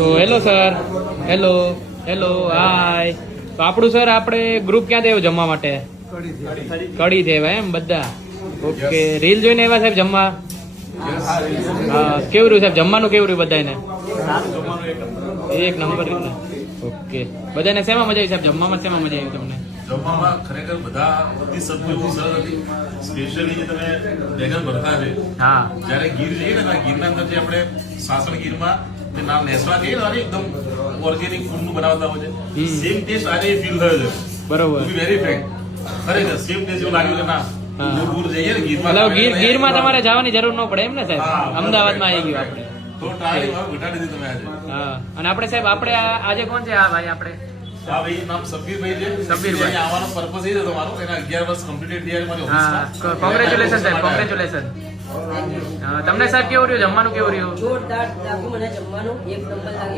તો hello sir, hello hello hi. તો આપણું સર આપણે ગ્રુપ ક્યાં થયું જમવા માટે? કડી થયા એમ બધા. ઓકે, રીલ જોઈને આવ્યા સાહેબ જમવા? હા, કેવું રહ્યું સાહેબ જમવાનું? કેવું રહ્યું બધાને? એક નંબર રહ્યું ને. ઓકે, બધાને શેમાં મજા આવી સાહેબ જમવામાં? શેમાં મજા આવી તમને? જમવામાં ખરેખર બધી સબ્જીઓ બહુ સરસ હતી. સ્પેશિયલી જે તમે બેગન ભરતા છે, હા, જયારે ગીર જઈએ ને ગીરના અંદર જે આપણે સાસણ ગીરમાં જે નામ નેસવા કહીએ ને એકદમ ઓર્ગેનિક ફૂડનું બનાવતા હોય છે, સેમ ટેસ્ટ આજે ફીલ થયો છે. બરોબર. વેરી ફ્રેન્ક, ખરેખર સેમ ટેસ્ટ એવું લાગ્યું કે ના દૂર જઈએ ને ગીરમાં. એટલે ગીરમાં તમારે જવાની જરૂર ન પડે એમ ને સાહેબ? હા, અમદાવાદમાં આવી ગયું આપણે. તો ટ્રાય ઘટાડી દીધી તમે આજે. હા, અને આપણે સાહેબ આપણે આજે કોણ છે આ ભાઈ? આપણે હા ભાઈ, નામ સબ્બીરભાઈ છે. સબ્બીરભાઈ. અહીંયા આવવાનો પર્પઝ એ હતો મારો, એના 11 વર્ષ કમ્પ્લીટેડ થયા મારી ઓફિસમાં. હા, કોંગ્રેચ્યુલેશન સાહેબ, કોંગ્રેચ્યુલેશન. તમને સાહેબ કેવું રહ્યું જમવાનું? કેવું રહ્યું? જોરદાર લાગ્યું મને જમવાનું, એક નંબર લાગ્યું.